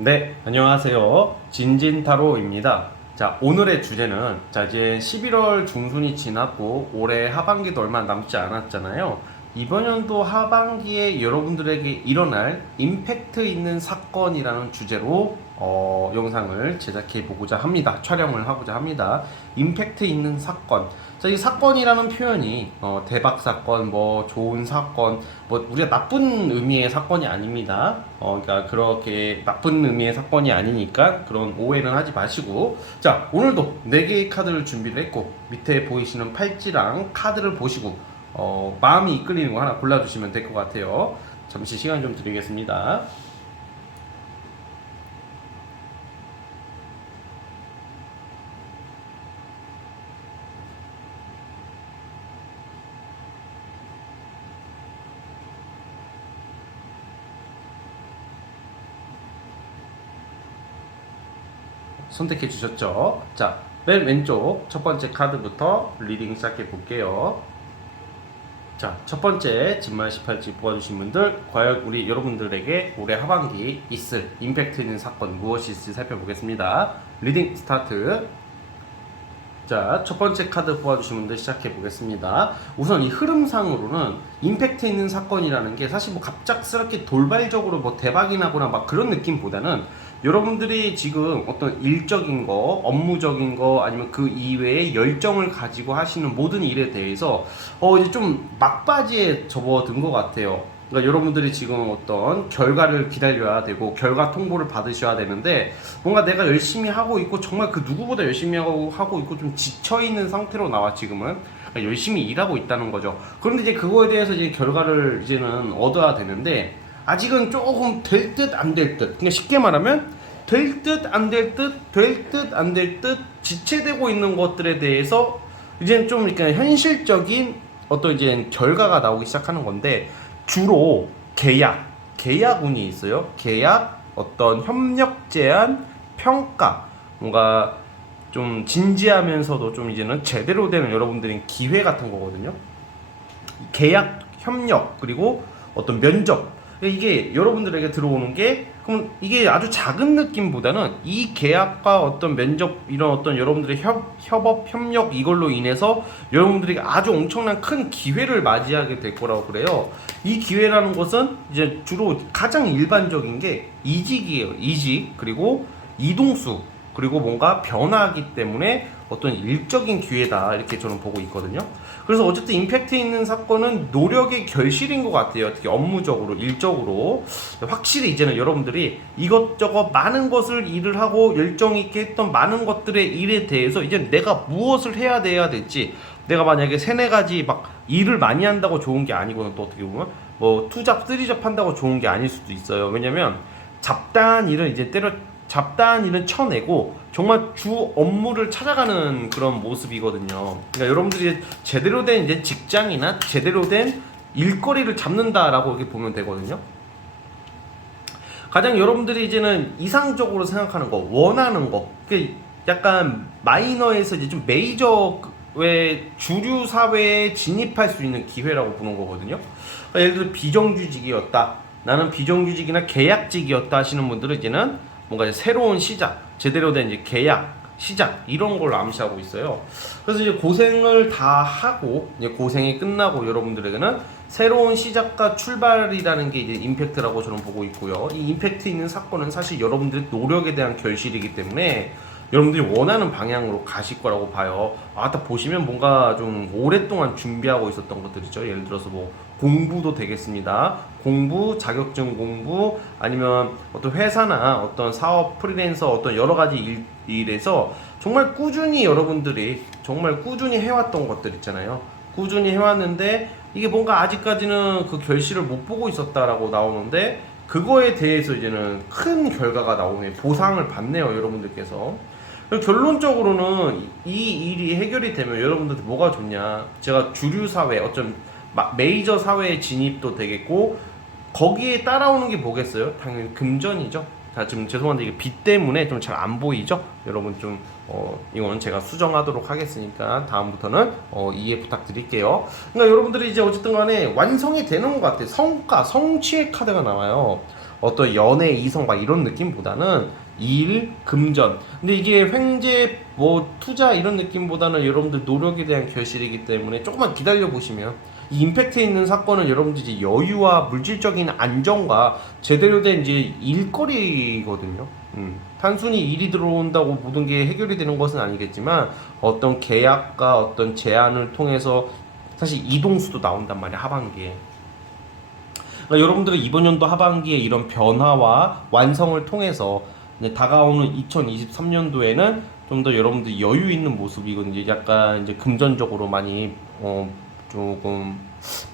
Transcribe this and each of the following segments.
네, 안녕하세요. 진진타로입니다. 자, 오늘의 주제는, 이제 11월 중순이 지났고, 올해 하반기도 얼마 남지 않았잖아요. 이번 연도 하반기에 여러분들에게 일어날 임팩트 있는 사건이라는 주제로 영상을 제작해 보고자 합니다. 촬영을 하고자 합니다. 임팩트 있는 사건. 자, 이 사건이라는 표현이 대박 사건, 뭐 좋은 사건, 뭐 우리가 나쁜 의미의 사건이 아닙니다. 그러니까 그렇게 나쁜 의미의 사건이 아니니까 그런 오해는 하지 마시고, 자, 오늘도 4개의 카드를 준비를 했고, 밑에 보이시는 팔찌랑 카드를 보시고 마음이 이끌리는 거 하나 골라주시면 될 것 같아요. 잠시 시간 좀 드리겠습니다. 선택해 주셨죠? 자, 맨 왼쪽 첫 번째 카드부터 리딩 시작해 볼게요. 자, 첫 번째 진말 18지 뽑아주신 분들, 과연 우리 여러분들에게 올해 하반기 있을 임팩트 있는 사건 무엇일지 살펴보겠습니다. 리딩 스타트. 자, 첫 번째 카드 뽑아주신 분들 시작해 보겠습니다. 우선 이 흐름상으로는 임팩트 있는 사건이라는 게 사실 뭐 갑작스럽게 돌발적으로 뭐 대박이 나거나 막 그런 느낌보다는 여러분들이 지금 어떤 일적인 거, 업무적인 거, 아니면 그 이외에 열정을 가지고 하시는 모든 일에 대해서 이제 좀 막바지에 접어든 것 같아요. 그러니까 여러분들이 지금 어떤 결과를 기다려야 되고 결과 통보를 받으셔야 되는데, 뭔가 내가 열심히 하고 있고 정말 그 누구보다 열심히 하고 있고 좀 지쳐있는 상태로 나와 지금은. 그러니까 열심히 일하고 있다는 거죠. 그런데 이제 그거에 대해서 이제 결과를 이제는 얻어야 되는데, 아직은 조금 될 듯 안 될 듯, 그냥 쉽게 말하면 될 듯 안 될 듯, 될 듯 안 될 듯 지체되고 있는 것들에 대해서 이제는 좀 이렇게 현실적인 어떤 이제 결과가 나오기 시작하는 건데, 주로 계약운이 있어요. 계약, 어떤 협력 제한, 평가, 뭔가 좀 진지하면서도 좀 이제는 제대로 되는 여러분들의 기회 같은 거거든요. 계약, 협력, 그리고 어떤 면접, 이게 여러분들에게 들어오는 게, 그럼 이게 아주 작은 느낌보다는 이 계약과 어떤 면접, 이런 어떤 여러분들의 협업, 협력, 이걸로 인해서 여러분들이 아주 엄청난 큰 기회를 맞이하게 될 거라고 그래요. 이 기회라는 것은 이제 주로 가장 일반적인 게 이직이에요. 이직, 그리고 이동수, 그리고 뭔가 변화하기 때문에 어떤 일적인 기회다, 이렇게 저는 보고 있거든요. 그래서 어쨌든 임팩트 있는 사건은 노력의 결실인 것 같아요. 특히 업무적으로, 일적으로. 확실히 이제는 여러분들이 이것저것 많은 것을 일을 하고 열정 있게 했던 많은 것들의 일에 대해서 이제 내가 무엇을 해야 될지, 내가 만약에 3-4가지 막 일을 많이 한다고 좋은 게 아니고는, 또 어떻게 보면 뭐 투잡, 쓰리잡 한다고 좋은 게 아닐 수도 있어요. 왜냐면 잡다한 일은 잡다한 일은 쳐내고 정말 주 업무를 찾아가는 그런 모습이거든요. 그러니까 여러분들이 제대로 된 이제 직장이나 제대로 된 일거리를 잡는다라고 이렇게 보면 되거든요. 가장 여러분들이 이제는 이상적으로 생각하는 거, 원하는 거, 약간 마이너에서 이제 좀 메이저의 주류 사회에 진입할 수 있는 기회라고 보는 거거든요. 그러니까 예를 들어 비정규직이었다, 나는 비정규직이나 계약직이었다 하시는 분들은 이제는 뭔가 새로운 시작, 제대로 된 이제 계약, 시작, 이런 걸 암시하고 있어요. 그래서 이제 고생을 다 하고, 이제 고생이 끝나고 여러분들에게는 새로운 시작과 출발이라는 게 이제 임팩트라고 저는 보고 있고요. 이 임팩트 있는 사건은 사실 여러분들의 노력에 대한 결실이기 때문에 여러분들이 원하는 방향으로 가실 거라고 봐요. 딱 보시면 뭔가 좀 오랫동안 준비하고 있었던 것들이죠. 예를 들어서 뭐 공부도 되겠습니다. 공부, 자격증 공부, 아니면 어떤 회사나 어떤 사업, 프리랜서, 어떤 여러 가지 일에서 정말 꾸준히 여러분들이 정말 꾸준히 해왔던 것들 있잖아요. 꾸준히 해왔는데 이게 뭔가 아직까지는 그 결실을 못 보고 있었다라고 나오는데, 그거에 대해서 이제는 큰 결과가 나오네, 보상을 받네요, 여러분들께서. 결론적으로는 이 일이 해결이 되면 여러분들한테 뭐가 좋냐, 제가 주류 사회, 어쩜 메이저 사회에 진입도 되겠고, 거기에 따라오는 게 뭐겠어요? 당연히 금전이죠. 자, 지금 죄송한데 이게 빛 때문에 좀 잘 안 보이죠? 여러분 좀 이거는 제가 수정하도록 하겠으니까 다음부터는 이해 부탁드릴게요. 그러니까 여러분들이 이제 어쨌든 간에 완성이 되는 것 같아요. 성과, 성취의 카드가 나와요. 어떤 연애 이성 막 이런 느낌보다는 일, 금전. 근데 이게 횡재, 뭐 투자 이런 느낌보다는 여러분들 노력에 대한 결실이기 때문에 조금만 기다려 보시면 이 임팩트 있는 사건은 여러분들이 이제 여유와 물질적인 안정과 제대로 된 이제 일거리거든요. 단순히 일이 들어온다고 모든 게 해결이 되는 것은 아니겠지만 어떤 계약과 어떤 제안을 통해서 사실 이동수도 나온단 말이야 하반기에. 그러니까 여러분들은 이번 연도 하반기에 이런 변화와 완성을 통해서 이제 다가오는 2023년도에는 좀 더 여러분들 여유 있는 모습이거든요. 약간 이제 금전적으로 많이 조금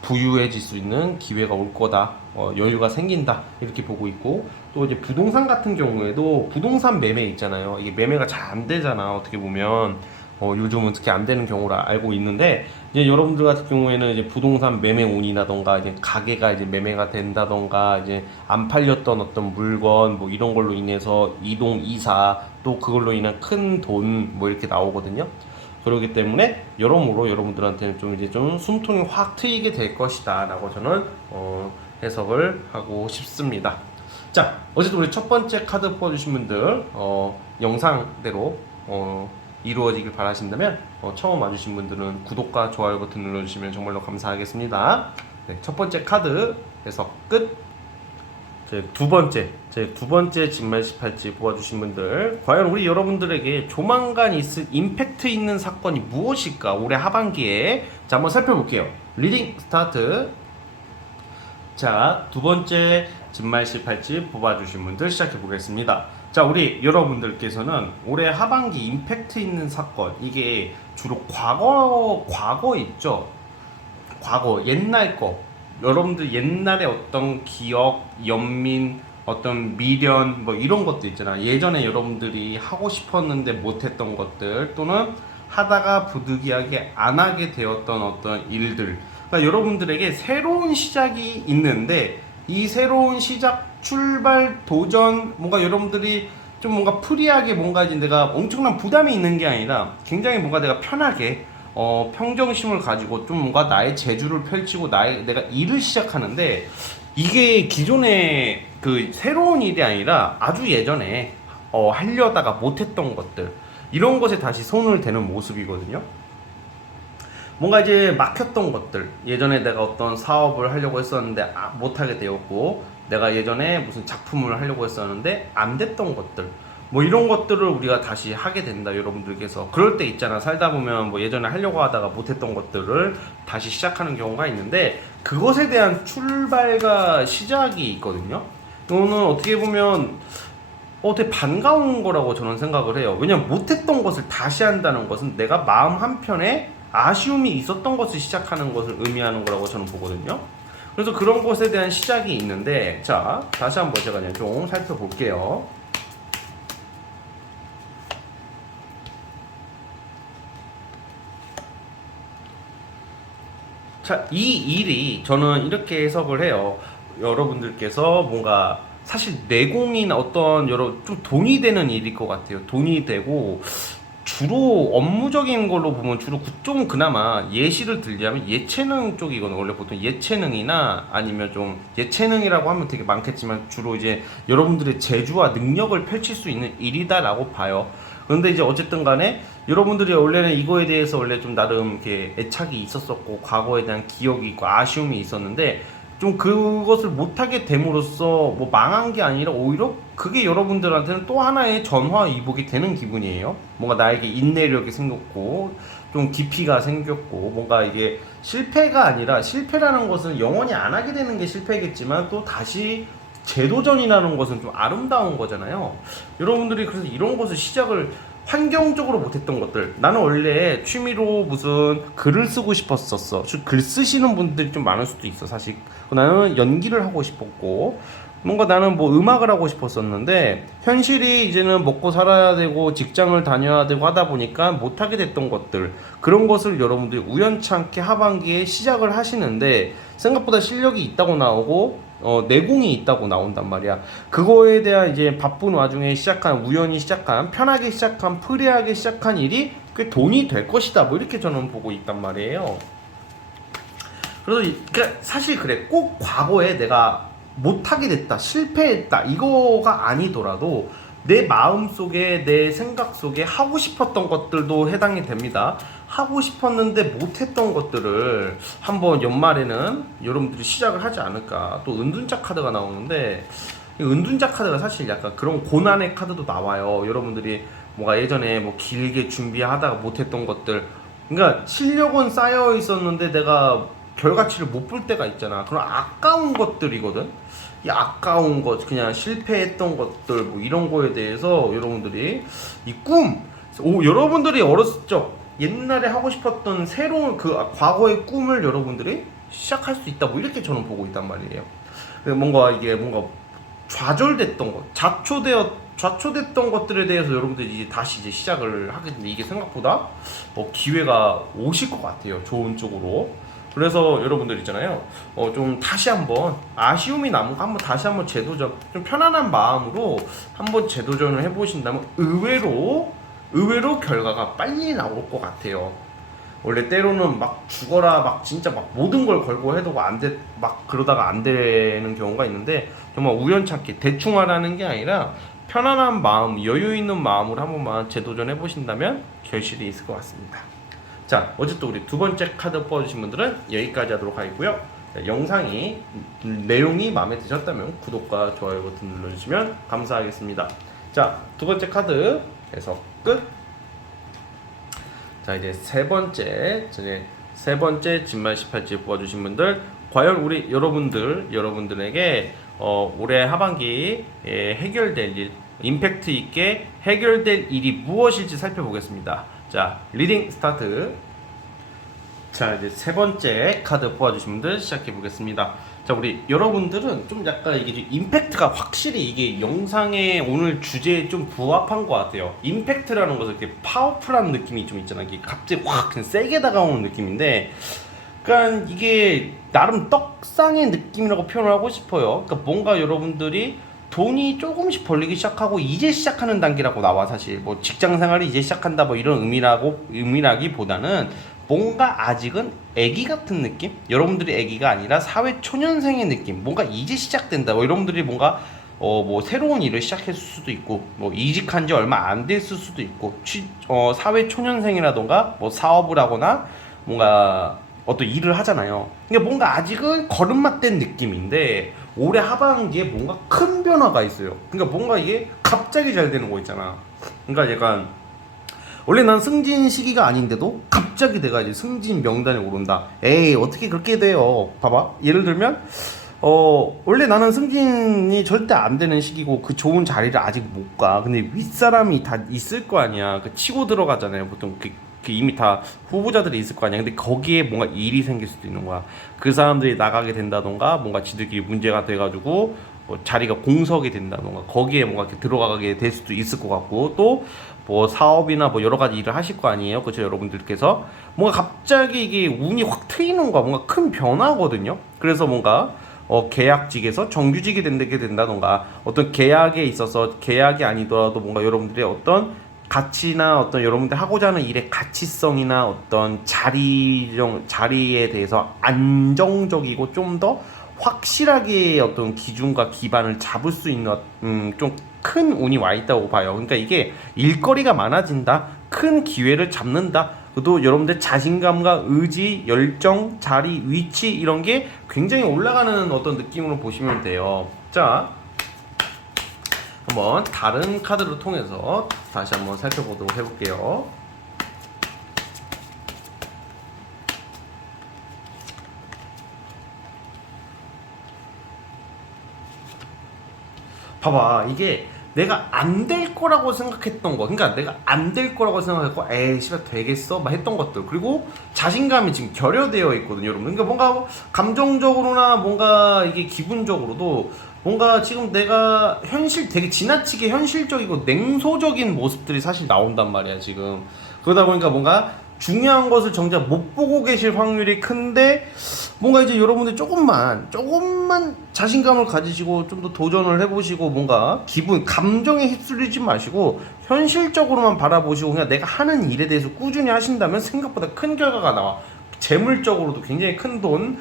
부유해질 수 있는 기회가 올 거다. 여유가 생긴다. 이렇게 보고 있고 또 이제 부동산 같은 경우에도 부동산 매매 있잖아요. 이게 매매가 잘 안 되잖아. 어떻게 보면 요즘은 특히 안 되는 경우를 알고 있는데 이제 여러분들 같은 경우에는 이제 부동산 매매 운이라던가 이제 가게가 이제 매매가 된다던가 이제 안 팔렸던 어떤 물건 뭐 이런 걸로 인해서 이동 이사 또 그걸로 인한 큰 돈 뭐 이렇게 나오거든요. 그렇기 때문에 여러모로 여러분들한테는 좀 이제 좀 숨통이 확 트이게 될 것이다라고 저는 해석을 하고 싶습니다. 자, 어쨌든 우리 첫 번째 카드 뽑아주신 분들 영상대로 이루어지길 바라신다면 처음 와주신 분들은 구독과 좋아요 버튼 눌러주시면 정말로 감사하겠습니다. 네, 첫 번째 카드 해석 끝. 제 두 번째 진말시팔찌 뽑아주신 분들 과연 우리 여러분들에게 조만간 있을 임팩트 있는 사건이 무엇일까 올해 하반기에 자 한번 살펴볼게요. 리딩 스타트. 자, 두 번째 진말시팔찌 뽑아주신 분들 시작해 보겠습니다. 자, 우리 여러분들께서는 올해 하반기 임팩트 있는 사건 이게 주로 과거 있죠. 과거 옛날 거 여러분들 옛날에 어떤 기억, 연민, 어떤 미련 뭐 이런 것도 있잖아. 예전에 여러분들이 하고 싶었는데 못했던 것들 또는 하다가 부득이하게 안 하게 되었던 어떤 일들. 그러니까 여러분들에게 새로운 시작이 있는데 이 새로운 시작, 출발, 도전 뭔가 여러분들이 좀 뭔가 프리하게 뭔가 이제 내가 엄청난 부담이 있는 게 아니라 굉장히 뭔가 내가 편하게 평정심을 가지고 좀 뭔가 나의 재주를 펼치고 내가 일을 시작하는데 이게 기존의 그 새로운 일이 아니라 아주 예전에 하려다가 못했던 것들 이런 것에 다시 손을 대는 모습이거든요. 뭔가 이제 막혔던 것들 예전에 내가 어떤 사업을 하려고 했었는데 못하게 되었고 내가 예전에 무슨 작품을 하려고 했었는데 안 됐던 것들 뭐 이런 것들을 우리가 다시 하게 된다 여러분들께서. 그럴 때 있잖아 살다 보면 뭐 예전에 하려고 하다가 못했던 것들을 다시 시작하는 경우가 있는데 그것에 대한 출발과 시작이 있거든요. 이거는 어떻게 보면 되게 반가운 거라고 저는 생각을 해요. 왜냐면 못했던 것을 다시 한다는 것은 내가 마음 한편에 아쉬움이 있었던 것을 시작하는 것을 의미하는 거라고 저는 보거든요. 그래서 그런 것에 대한 시작이 있는데 자 다시 한번 제가 그냥 좀 살펴볼게요. 자, 이 일이 저는 이렇게 해석을 해요. 여러분들께서 뭔가 사실 내공이나 어떤 좀 돈이 되는 일일 것 같아요. 돈이 되고 주로 업무적인 걸로 보면 주로 그쪽은 그나마 예시를 들자면 예체능 쪽이거든요. 원래 보통 예체능이나 아니면 좀 예체능이라고 하면 되게 많겠지만 주로 이제 여러분들의 재주와 능력을 펼칠 수 있는 일이다라고 봐요. 그런데 이제 어쨌든 간에 여러분들이 원래는 이거에 대해서 원래 좀 나름 이렇게 애착이 있었었고 과거에 대한 기억이 있고 아쉬움이 있었는데 좀 그것을 못하게 됨으로써 뭐 망한 게 아니라 오히려 그게 여러분들한테는 또 하나의 전화위복이 되는 기분이에요. 뭔가 나에게 인내력이 생겼고 좀 깊이가 생겼고 뭔가 이게 실패가 아니라 실패라는 것은 영원히 안 하게 되는 게 실패겠지만 또 다시 재도전이라는 것은 좀 아름다운 거잖아요. 여러분들이 그래서 이런 것을 시작을 환경적으로 못했던 것들 나는 원래 취미로 무슨 글을 쓰고 싶었었어. 글 쓰시는 분들이 좀 많을 수도 있어 사실. 나는 연기를 하고 싶었고 뭔가 나는 뭐 음악을 하고 싶었었는데 현실이 이제는 먹고 살아야 되고 직장을 다녀야 되고 하다 보니까 못하게 됐던 것들 그런 것을 여러분들이 우연찮게 하반기에 시작을 하시는데 생각보다 실력이 있다고 나오고 내공이 있다고 나온단 말이야. 그거에 대한 이제 바쁜 와중에 시작한 우연히 시작한 편하게 시작한 프리하게 시작한 일이 꽤 돈이 될 것이다 뭐 이렇게 저는 보고 있단 말이에요. 그래서 그러니까 사실 그래 꼭 과거에 내가 못하게 됐다, 실패했다 이거가 아니더라도 내 마음속에 내 생각 속에 하고 싶었던 것들도 해당이 됩니다. 하고 싶었는데 못했던 것들을 한번 연말에는 여러분들이 시작을 하지 않을까. 또 은둔자 카드가 나오는데 이 은둔자 카드가 사실 약간 그런 고난의 카드도 나와요. 여러분들이 뭔가 예전에 뭐 길게 준비하다가 못했던 것들, 그러니까 실력은 쌓여 있었는데 내가 결과치를 못 볼 때가 있잖아. 그런 아까운 것들이거든. 이 아까운 것, 그냥 실패했던 것들, 뭐 이런 거에 대해서 여러분들이 이 꿈, 여러분들이 어렸을 적 옛날에 하고 싶었던 새로운 그 과거의 꿈을 여러분들이 시작할 수 있다. 뭐 이렇게 저는 보고 있단 말이에요. 뭔가 이게 뭔가 좌절됐던 것, 좌초됐던 것들에 대해서 여러분들이 이제 다시 이제 시작을 하게 되는데 이게 생각보다 기회가 오실 것 같아요. 좋은 쪽으로. 그래서 여러분들 있잖아요. 좀 다시 한번 아쉬움이 남은 거 한번 다시 한번 재도전, 좀 편안한 마음으로 한번 재도전을 해보신다면 의외로 결과가 빨리 나올 것 같아요. 원래 때로는 막 죽어라 막 진짜 막 모든 걸 걸고 해도 막 그러다가 안 되는 경우가 있는데 정말 우연찮게 대충 하라는 게 아니라 편안한 마음, 여유 있는 마음으로 한 번만 재도전해 보신다면 결실이 있을 것 같습니다. 자, 어쨌든 우리 두 번째 카드 뽑아주신 분들은 여기까지 하도록 하겠고요. 자, 영상이 내용이 마음에 드셨다면 구독과 좋아요 버튼 눌러주시면 감사하겠습니다. 자, 두 번째 카드 해석 끝. 자, 이제 세 번째 진말 18지 뽑아주신 분들, 과연 우리 여러분들에게 올해 하반기에 해결될 일, 임팩트 있게 해결될 일이 무엇일지 살펴보겠습니다. 자, 리딩 스타트. 자, 이제 세 번째 카드 뽑아주신 분들 시작해 보겠습니다. 자, 우리 여러분들은 좀 약간 이게 좀 임팩트가 확실히 이게 영상의 오늘 주제에 좀 부합한 것 같아요. 임팩트라는 것은 이렇게 파워풀한 느낌이 좀 있잖아. 이게 갑자기 확 그냥 세게 다가오는 느낌인데, 그러니까 이게 나름 떡상의 느낌이라고 표현을 하고 싶어요. 그러니까 뭔가 여러분들이 돈이 조금씩 벌리기 시작하고 이제 시작하는 단계라고 나와. 사실 뭐 직장 생활을 이제 시작한다 뭐 이런 의미라기보다는 뭔가 아직은 애기 같은 느낌? 여러분들이 애기가 아니라 사회 초년생의 느낌. 뭔가 이제 시작된다. 뭐 여러분들이 뭔가 뭐 새로운 일을 시작했을 수도 있고, 뭐 이직한 지 얼마 안 됐을 수도 있고, 사회 초년생이라던가 뭐 사업을 하거나 뭔가 어떤 일을 하잖아요. 그러니까 뭔가 아직은 걸음맞된 느낌인데 올해 하반기에 뭔가 큰 변화가 있어요. 그러니까 뭔가 이게 갑자기 잘 되는 거 있잖아. 그러니까 약간 원래 난 승진 시기가 아닌데도 갑자기 내가 이제 승진 명단에 오른다. 에이, 어떻게 그렇게 돼요? 봐봐. 예를 들면 원래 나는 승진이 절대 안 되는 시기고 그 좋은 자리를 아직 못 가. 근데 윗사람이 다 있을 거 아니야. 그 치고 들어가잖아요. 보통 그 이미 다 후보자들이 있을 거 아니야. 근데 거기에 뭔가 일이 생길 수도 있는 거야. 그 사람들이 나가게 된다던가 뭔가 지들끼리 문제가 돼가지고 뭐 자리가 공석이 된다던가 거기에 뭔가 이렇게 들어가게 될 수도 있을 것 같고, 또 뭐 사업이나 뭐 여러 가지 일을 하실 거 아니에요. 그렇죠? 여러분들께서 뭔가 갑자기 이게 운이 확 트이는 거야. 뭔가 큰 변화거든요. 그래서 뭔가 계약직에서 정규직이 된다던가 어떤 계약에 있어서 계약이 아니더라도 뭔가 여러분들의 어떤 가치나 어떤 여러분들 하고자 하는 일의 가치성이나 어떤 자리에 대해서 안정적이고 좀 더 확실하게 어떤 기준과 기반을 잡을 수 있는 좀 큰 운이 와 있다고 봐요. 그러니까 이게 일거리가 많아진다, 큰 기회를 잡는다. 또 여러분들 자신감과 의지, 열정, 자리, 위치 이런 게 굉장히 올라가는 어떤 느낌으로 보시면 돼요. 자, 한번 다른 카드를 통해서 다시 한번 살펴보도록 해볼게요. 봐봐, 이게 내가 안 될 거라고 생각했던 거, 그러니까 내가 안 될 거라고 생각했고 에이 씨발 되겠어 막 했던 것들, 그리고 자신감이 지금 결여되어 있거든요, 여러분. 그러니까 뭔가 감정적으로나 뭔가 이게 기분적으로도 뭔가 지금 내가 되게 지나치게 현실적이고 냉소적인 모습들이 사실 나온단 말이야 지금. 그러다 보니까 뭔가 중요한 것을 정작 못 보고 계실 확률이 큰데, 뭔가 이제 여러분들 조금만 자신감을 가지시고 좀 더 도전을 해보시고 뭔가 감정에 휩쓸리지 마시고 현실적으로만 바라보시고 그냥 내가 하는 일에 대해서 꾸준히 하신다면 생각보다 큰 결과가 나와. 재물적으로도 굉장히 큰 돈,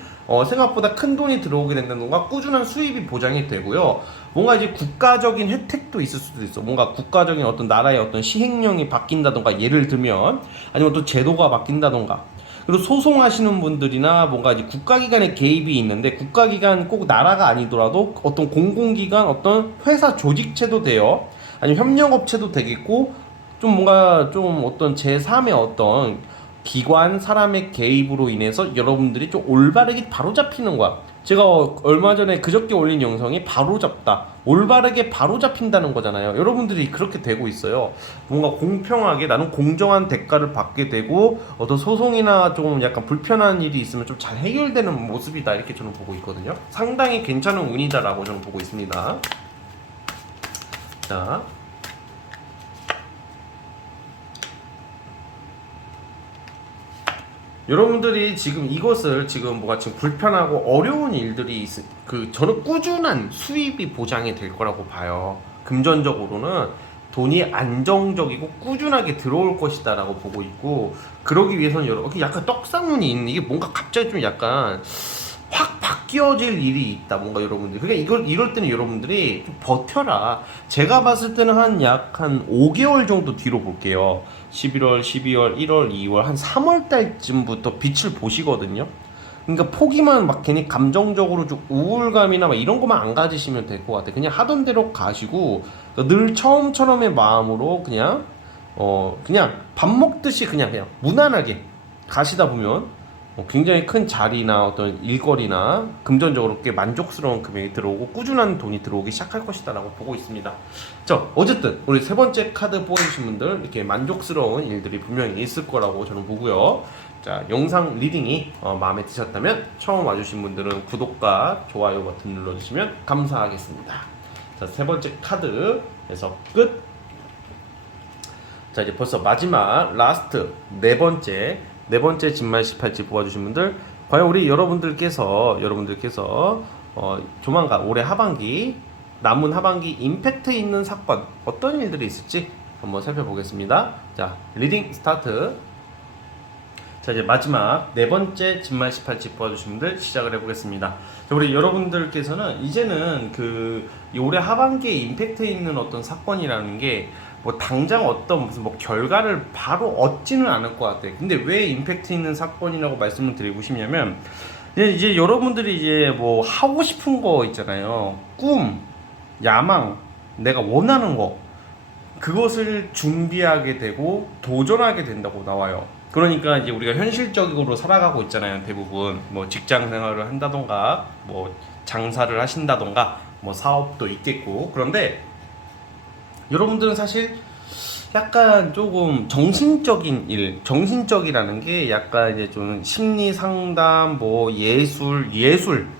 생각보다 큰 돈이 들어오게 된다던가 꾸준한 수입이 보장이 되고요. 뭔가 이제 국가적인 혜택도 있을 수도 있어. 뭔가 국가적인 어떤 나라의 어떤 시행령이 바뀐다던가, 예를 들면 아니면 또 제도가 바뀐다던가. 그리고 소송하시는 분들이나 뭔가 이제 국가기관의 개입이 있는데, 국가기관 꼭 나라가 아니더라도 어떤 공공기관, 어떤 회사 조직체도 돼요. 아니면 협력업체도 되겠고, 좀 뭔가 좀 어떤 제3의 어떤 기관, 사람의 개입으로 인해서 여러분들이 좀 올바르게 바로잡히는 거야. 제가 얼마 전에 그저께 올린 영상이 바로잡다, 올바르게 바로잡힌다는 거잖아요. 여러분들이 그렇게 되고 있어요. 뭔가 공평하게, 나는 공정한 대가를 받게 되고, 어떤 소송이나 좀 약간 불편한 일이 있으면 좀 잘 해결되는 모습이다, 이렇게 저는 보고 있거든요. 상당히 괜찮은 운이다라고 저는 보고 있습니다. 자, 여러분들이 지금 이것을 지금 뭐가 지금 불편하고 어려운 일들이 저는 꾸준한 수입이 보장이 될 거라고 봐요. 금전적으로는 돈이 안정적이고 꾸준하게 들어올 것이다라고 보고 있고, 그러기 위해서는 약간 떡상운이 있는, 이게 뭔가 갑자기 좀 약간 확 바뀌어질 일이 있다, 뭔가 여러분들. 그러니까 이럴 때는 여러분들이 좀 버텨라. 제가 봤을 때는 한 5개월 정도 뒤로 볼게요. 11월, 12월, 1월, 2월, 한 3월 달쯤부터 빛을 보시거든요. 그러니까 포기만 막 괜히 감정적으로 좀 우울감이나 막 이런 것만 안 가지시면 될 것 같아요. 그냥 하던 대로 가시고, 늘 처음처럼의 마음으로 그냥 밥 먹듯이 그냥 무난하게 가시다 보면 굉장히 큰 자리나 어떤 일거리나 금전적으로 꽤 만족스러운 금액이 들어오고 꾸준한 돈이 들어오기 시작할 것이다 라고 보고 있습니다. 자, 어쨌든 우리 세 번째 카드 뽑으신 분들 이렇게 만족스러운 일들이 분명히 있을 거라고 저는 보고요. 자, 영상 리딩이 마음에 드셨다면 처음 와주신 분들은 구독과 좋아요 버튼 눌러주시면 감사하겠습니다. 자, 세 번째 카드에서 끝. 자, 이제 벌써 마지막 라스트 네 번째 진말 18지 뽑아주신 분들, 과연 우리 여러분들께서 조만간 올해 하반기, 남은 하반기 임팩트 있는 사건, 어떤 일들이 있을지 한번 살펴보겠습니다. 자, 리딩 스타트. 자, 이제 마지막 네 번째 진말 18지 뽑아주신 분들 시작을 해보겠습니다. 자, 우리 여러분들께서는 이제는 올해 하반기에 임팩트 있는 어떤 사건이라는 게 뭐 당장 어떤 무슨 뭐 결과를 바로 얻지는 않을 것 같아요. 근데 왜 임팩트 있는 사건이라고 말씀을 드리고 싶냐면, 이제 여러분들이 이제 뭐 하고 싶은 거 있잖아요. 꿈, 야망, 내가 원하는 거, 그것을 준비하게 되고 도전하게 된다고 나와요. 그러니까 이제 우리가 현실적으로 살아가고 있잖아요. 대부분 뭐 직장 생활을 한다던가, 뭐 장사를 하신다던가, 뭐 사업도 있겠고. 그런데 여러분들은 사실 약간 조금 정신적이라는 게 약간 이제 좀 심리 상담, 뭐 예술,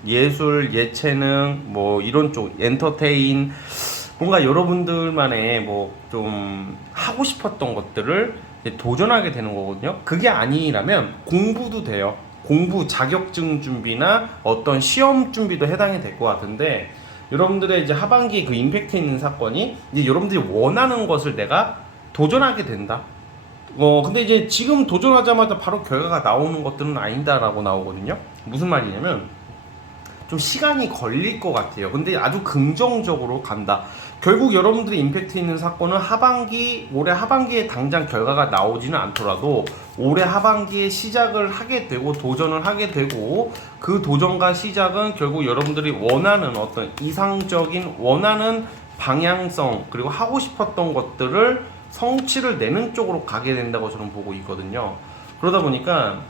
예체능, 뭐 이런 쪽, 엔터테인, 뭔가 여러분들만의 뭐 좀 하고 싶었던 것들을 도전하게 되는 거거든요. 그게 아니라면 공부도 돼요. 공부 자격증 준비나 어떤 시험 준비도 해당이 될 것 같은데, 여러분들의 이제 하반기 그 임팩트 있는 사건이 이제 여러분들이 원하는 것을 내가 도전하게 된다. 근데 이제 지금 도전하자마자 바로 결과가 나오는 것들은 아니다라고 나오거든요. 무슨 말이냐면 좀 시간이 걸릴 것 같아요. 근데 아주 긍정적으로 간다. 결국 여러분들이 임팩트 있는 사건은 올해 하반기에 당장 결과가 나오지는 않더라도 올해 하반기에 시작을 하게 되고 도전을 하게 되고, 그 도전과 시작은 결국 여러분들이 원하는 어떤 이상적인 원하는 방향성, 그리고 하고 싶었던 것들을 성취를 내는 쪽으로 가게 된다고 저는 보고 있거든요. 그러다 보니까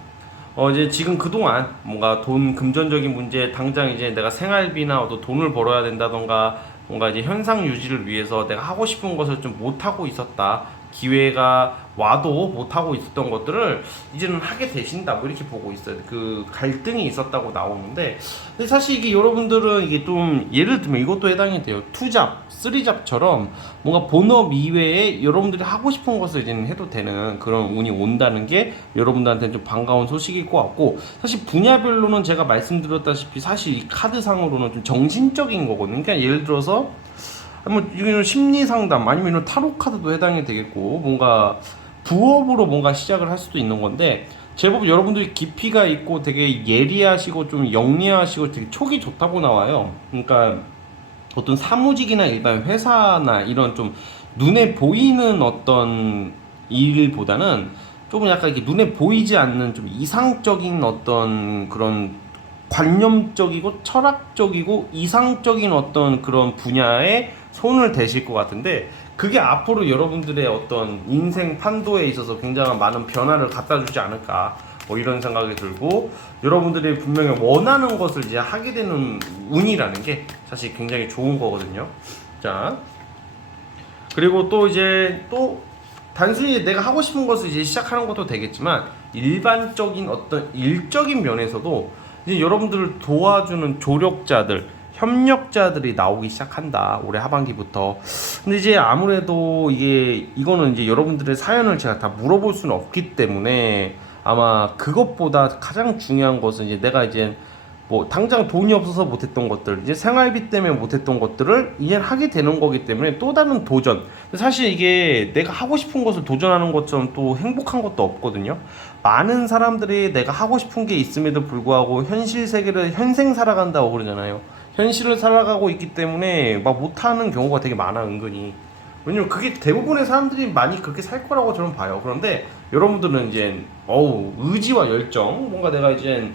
이제 지금 그동안 뭔가 금전적인 문제, 당장 이제 내가 생활비나 어떤 돈을 벌어야 된다던가, 뭔가 이제 현상 유지를 위해서 내가 하고 싶은 것을 좀 못하고 있었다, 기회가 와도 못하고 있었던 것들을 이제는 하게 되신다, 뭐 이렇게 보고 있어요. 그 갈등이 있었다고 나오는데, 근데 사실 이게 여러분들은 이게 좀 예를 들면 이것도 해당이 돼요. 투잡, 쓰리잡처럼 뭔가 본업 이외에 여러분들이 하고 싶은 것을 이제는 해도 되는 그런 운이 온다는 게 여러분들한테는 좀 반가운 소식일 것 같고, 사실 분야별로는 제가 말씀드렸다시피 사실 이 카드상으로는 좀 정신적인 거거든요. 그러니까 예를 들어서 뭐 이건 심리 상담, 아니면 이런 타로 카드도 해당이 되겠고, 뭔가 부업으로 뭔가 시작을 할 수도 있는 건데, 제법 여러분들이 깊이가 있고 되게 예리하시고 좀 영리하시고 되게 촉이 좋다고 나와요. 그러니까 어떤 사무직이나 일반 회사나 이런 좀 눈에 보이는 어떤 일보다는 조금 약간 이렇게 눈에 보이지 않는 좀 이상적인 어떤 그런 관념적이고 철학적이고 이상적인 어떤 그런 분야에 손을 대실 것 같은데, 그게 앞으로 여러분들의 어떤 인생 판도에 있어서 굉장한 많은 변화를 갖다 주지 않을까, 뭐 이런 생각이 들고, 여러분들이 분명히 원하는 것을 이제 하게 되는 운이라는 게 사실 굉장히 좋은 거거든요. 자, 그리고 또 이제 또 단순히 내가 하고 싶은 것을 이제 시작하는 것도 되겠지만, 일반적인 어떤 일적인 면에서도 이제 여러분들을 도와주는 조력자들, 협력자들이 나오기 시작한다, 올해 하반기부터. 근데 이제 아무래도 이거는 이제 여러분들의 사연을 제가 다 물어볼 수는 없기 때문에, 아마 그것보다 가장 중요한 것은 이제 내가 이제 뭐 당장 돈이 없어서 못했던 것들, 이제 생활비 때문에 못했던 것들을 이제 하게 되는 거기 때문에 또 다른 도전. 사실 이게 내가 하고 싶은 것을 도전하는 것처럼 또 행복한 것도 없거든요. 많은 사람들이 내가 하고 싶은 게 있음에도 불구하고 현실 세계를 현생 살아간다고 그러잖아요. 현실을 살아가고 있기 때문에 막 못하는 경우가 되게 많아, 은근히. 왜냐면 그게 대부분의 사람들이 많이 그렇게 살 거라고 저는 봐요. 그런데 여러분들은 이제 의지와 열정, 뭔가 내가 이제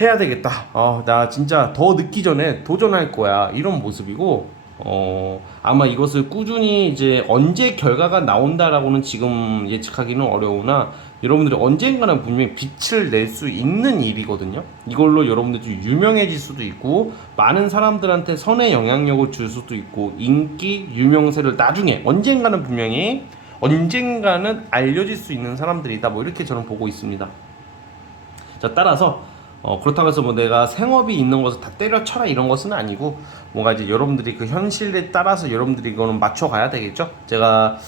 해야 되겠다, 나 진짜 더 늦기 전에 도전할 거야, 이런 모습이고, 아마 이것을 꾸준히 이제 언제 결과가 나온다라고는 지금 예측하기는 어려우나, 여러분들이 언젠가는 분명히 빛을 낼 수 있는 일이거든요. 이걸로 여러분들이 좀 유명해질 수도 있고, 많은 사람들한테 선의 영향력을 줄 수도 있고, 인기, 유명세를 나중에 언젠가는 분명히 언젠가는 알려질 수 있는 사람들이다, 뭐 이렇게 저는 보고 있습니다. 자, 따라서 그렇다고 해서 뭐 내가 생업이 있는 것을 다 때려쳐라 이런 것은 아니고, 뭔가 이제 여러분들이 그 현실에 따라서 여러분들이 이거는 맞춰가야 되겠죠. 제가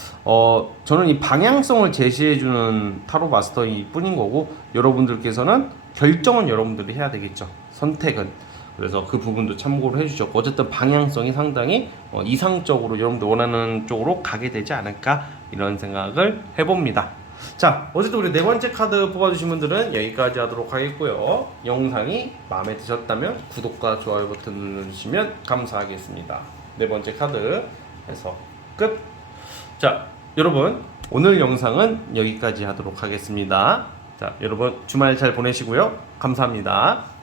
저는 이 방향성을 제시해주는 타로 마스터일 뿐인 거고, 여러분들께서는 결정은 여러분들이 해야 되겠죠, 선택은. 그래서 그 부분도 참고를 해주셨고, 어쨌든 방향성이 상당히 이상적으로 여러분들 원하는 쪽으로 가게 되지 않을까, 이런 생각을 해봅니다. 자, 어쨌든 우리 네 번째 카드 뽑아주신 분들은 여기까지 하도록 하겠고요. 영상이 마음에 드셨다면 구독과 좋아요 버튼 눌러주시면 감사하겠습니다. 네 번째 카드 해서 끝. 자, 여러분, 오늘 영상은 여기까지 하도록 하겠습니다. 자, 여러분 주말 잘 보내시고요. 감사합니다.